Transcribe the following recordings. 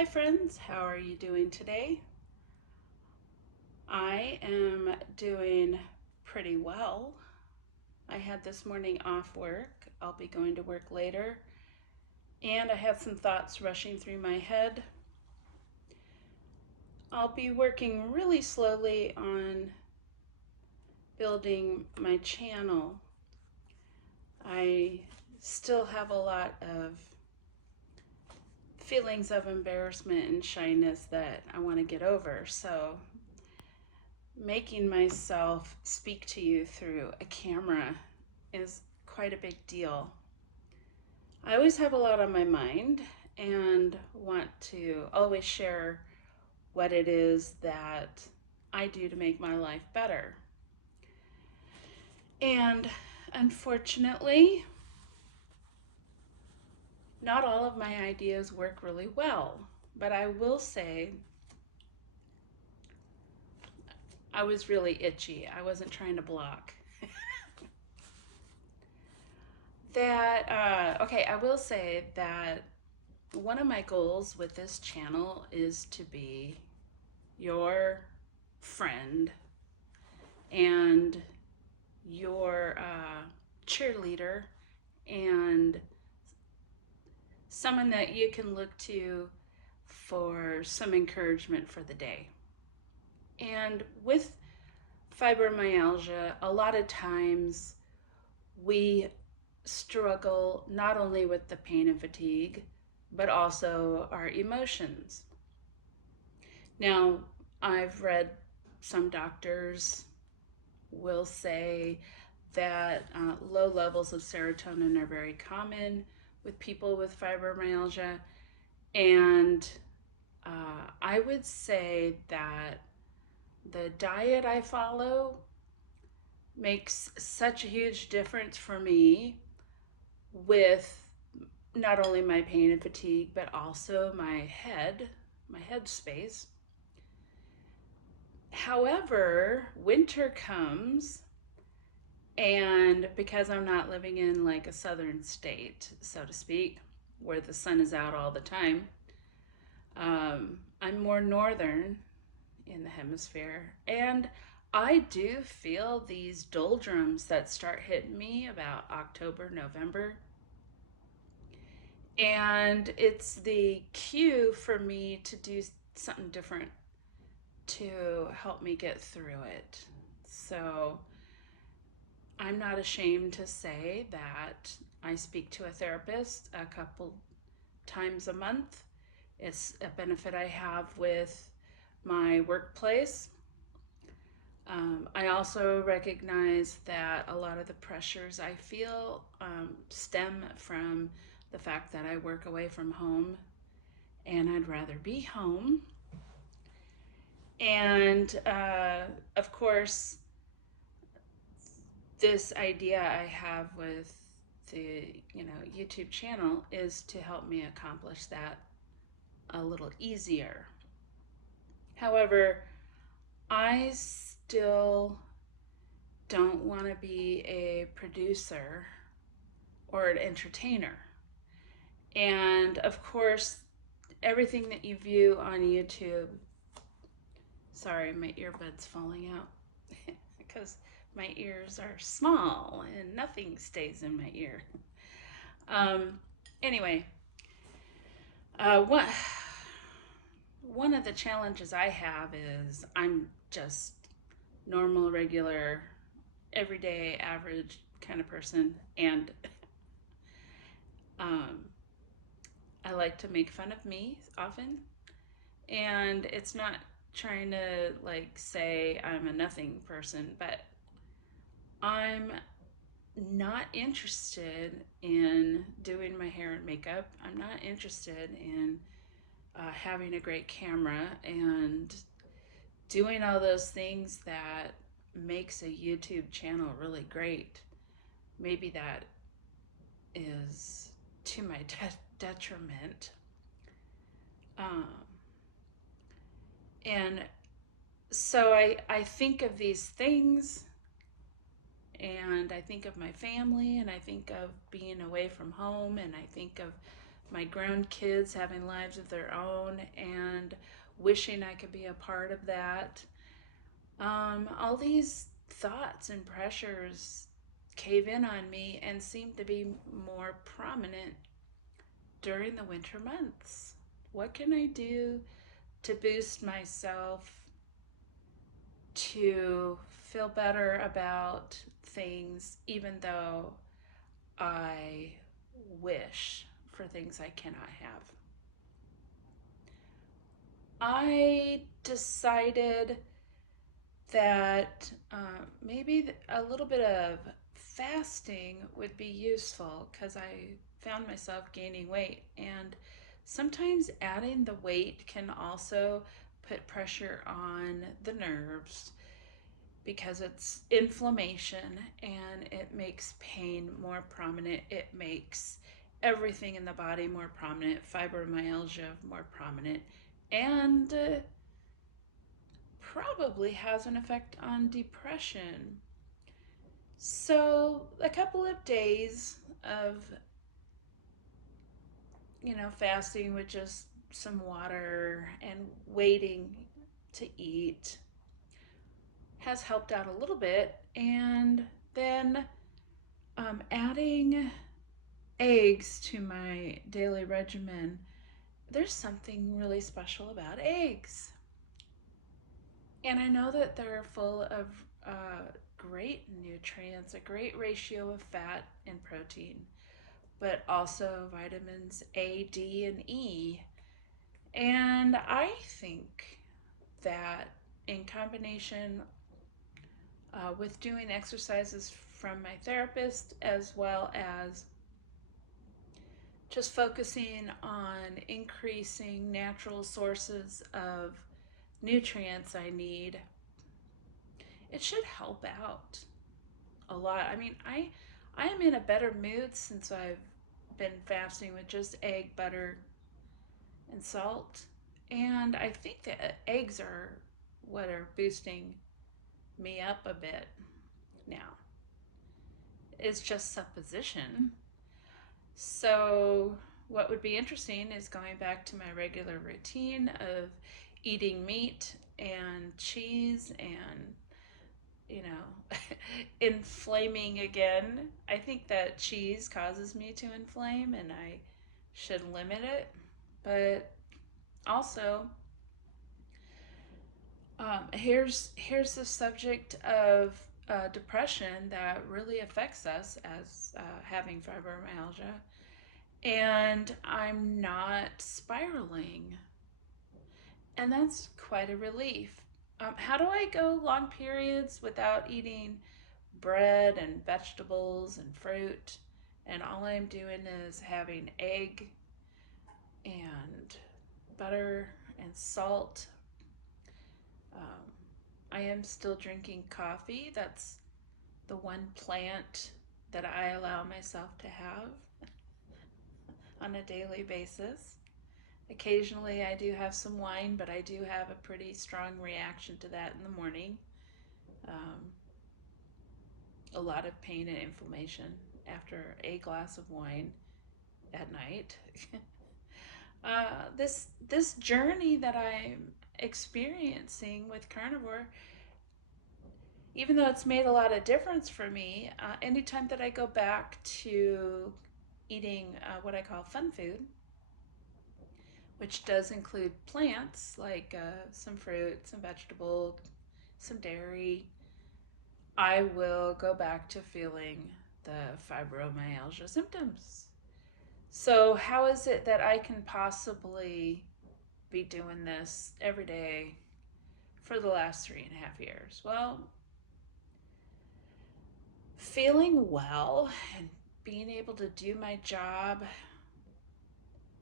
Hi friends, how are you doing today? I am doing pretty well. I had this morning off work. I'll be going to work later. And I had some thoughts rushing through my head. I'll be working really slowly on building my channel. I still have a lot of feelings of embarrassment and shyness that I want to get over. So making myself speak to you through a camera is quite a big deal. I always have a lot on my mind and want to always share what it is that I do to make my life better. And unfortunately, not all of my ideas work really well, but I will say I was really itchy. I wasn't trying to block. I will say that one of my goals with this channel is to be your friend and your cheerleader and someone that you can look to for some encouragement for the day. And with fibromyalgia, a lot of times we struggle not only with the pain and fatigue, but also our emotions. Now, I've read some doctors will say that low levels of serotonin are very common with people with fibromyalgia. And I would say that the diet I follow makes such a huge difference for me with not only my pain and fatigue, but also my head space. However, winter comes, and because I'm not living in like a southern state, so to speak, where the sun is out all the time, I'm more northern in the hemisphere, and I do feel these doldrums that start hitting me about October, November. And it's the cue for me to do something different to help me get through it. So I'm not ashamed to say that I speak to a therapist a couple times a month. It's a benefit I have with my workplace. I also recognize that a lot of the pressures I feel stem from the fact that I work away from home and I'd rather be home. And of course, this idea I have with the YouTube channel is to help me accomplish that a little easier. However, I still don't want to be a producer or an entertainer. And of course, everything that you view on YouTube, sorry, my earbud's falling out because my ears are small and nothing stays in my ear. Anyway, one of the challenges I have is I'm just normal, regular, everyday, average kind of person, and I like to make fun of me often, and it's not trying to like say I'm a nothing person, but I'm not interested in doing my hair and makeup. I'm not interested in having a great camera and doing all those things that makes a YouTube channel really great. Maybe that is to my detriment. Um, and so I think of these things, and I think of my family, and I think of being away from home, and I think of my grown kids having lives of their own and wishing I could be a part of that. All these thoughts and pressures cave in on me and seem to be more prominent during the winter months. What can I do to boost myself to feel better about things, even though I wish for things I cannot have? I decided that maybe a little bit of fasting would be useful because I found myself gaining weight, and sometimes adding the weight can also put pressure on the nerves because it's inflammation and it makes pain more prominent. It makes everything in the body more prominent, fibromyalgia more prominent, and probably has an effect on depression. So, a couple of days of, fasting with just some water and waiting to eat has helped out a little bit. And then adding eggs to my daily regimen. There's something really special about eggs. And I know that they're full of great nutrients, a great ratio of fat and protein, but also vitamins A, D, and E. And I think that in combination with doing exercises from my therapist, as well as just focusing on increasing natural sources of nutrients I need, it should help out a lot. I mean, I am in a better mood since I've been fasting with just egg, butter, and salt. And I think that eggs are what are boosting me up a bit now. It's just supposition. So, what would be interesting is going back to my regular routine of eating meat and cheese and, you know, inflaming again. I think that cheese causes me to inflame and I should limit it. But also, here's the subject of depression that really affects us as having fibromyalgia, and I'm not spiraling, and that's quite a relief. How do I go long periods without eating bread and vegetables and fruit, and all I'm doing is having egg and butter and salt? Um, I am still drinking coffee. That's the one plant that I allow myself to have on a daily basis. Occasionally, I do have some wine, but I do have a pretty strong reaction to that in the morning. Um, a lot of pain and inflammation after a glass of wine at night. This journey that I'm experiencing with carnivore, even though it's made a lot of difference for me, anytime that I go back to eating what I call fun food, which does include plants like some fruit, some vegetable, some dairy, I will go back to feeling the fibromyalgia symptoms. So, how is it that I can possibly be doing this every day for the last 3.5 years? Well, feeling well and being able to do my job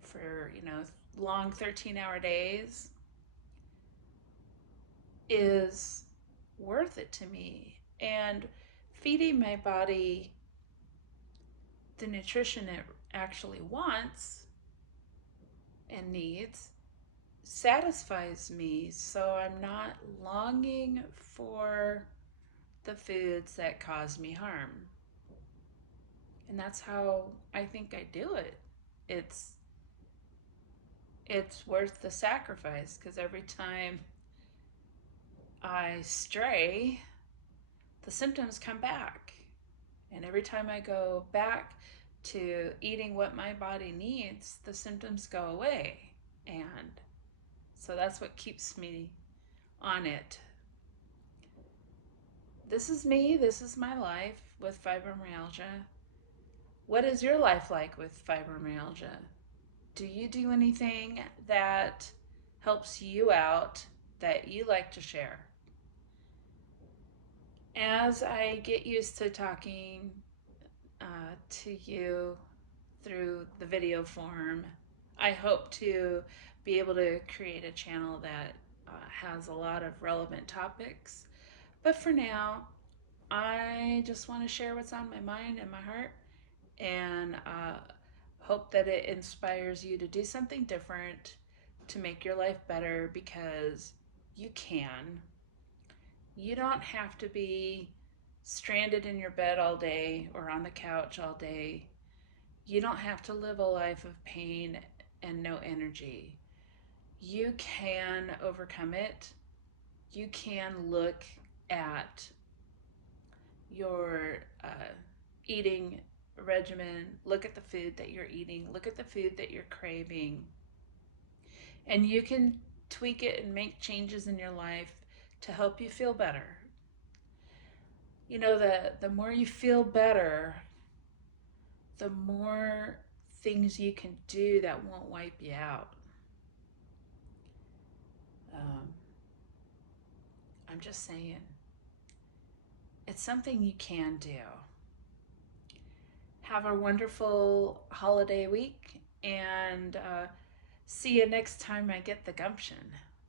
for, long 13-hour days is worth it to me. And feeding my body the nutrition it actually wants and needs satisfies me, so I'm not longing for the foods that cause me harm. And that's how I think I do it. It's it's worth the sacrifice, because every time I stray, the symptoms come back. And every time I go back to eating what my body needs, the symptoms go away. And so that's what keeps me on it. This is me, this is my life with fibromyalgia. What is your life like with fibromyalgia? Do you do anything that helps you out that you like to share? As I get used to talking to you through the video form, I hope to be able to create a channel that has a lot of relevant topics. But for now, I just want to share what's on my mind and my heart, and hope that it inspires you to do something different to make your life better, because you can. You don't have to be stranded in your bed all day or on the couch all day. You don't have to live a life of pain and no energy. You can overcome it. You can look at your eating regimen, look at the food that you're eating, look at the food that you're craving, and you can tweak it and make changes in your life to help you feel better. You know, the more you feel better, the more things you can do that won't wipe you out. Um, I'm just saying, it's something you can do. Have a wonderful holiday week, and see you next time I get the gumption.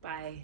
Bye.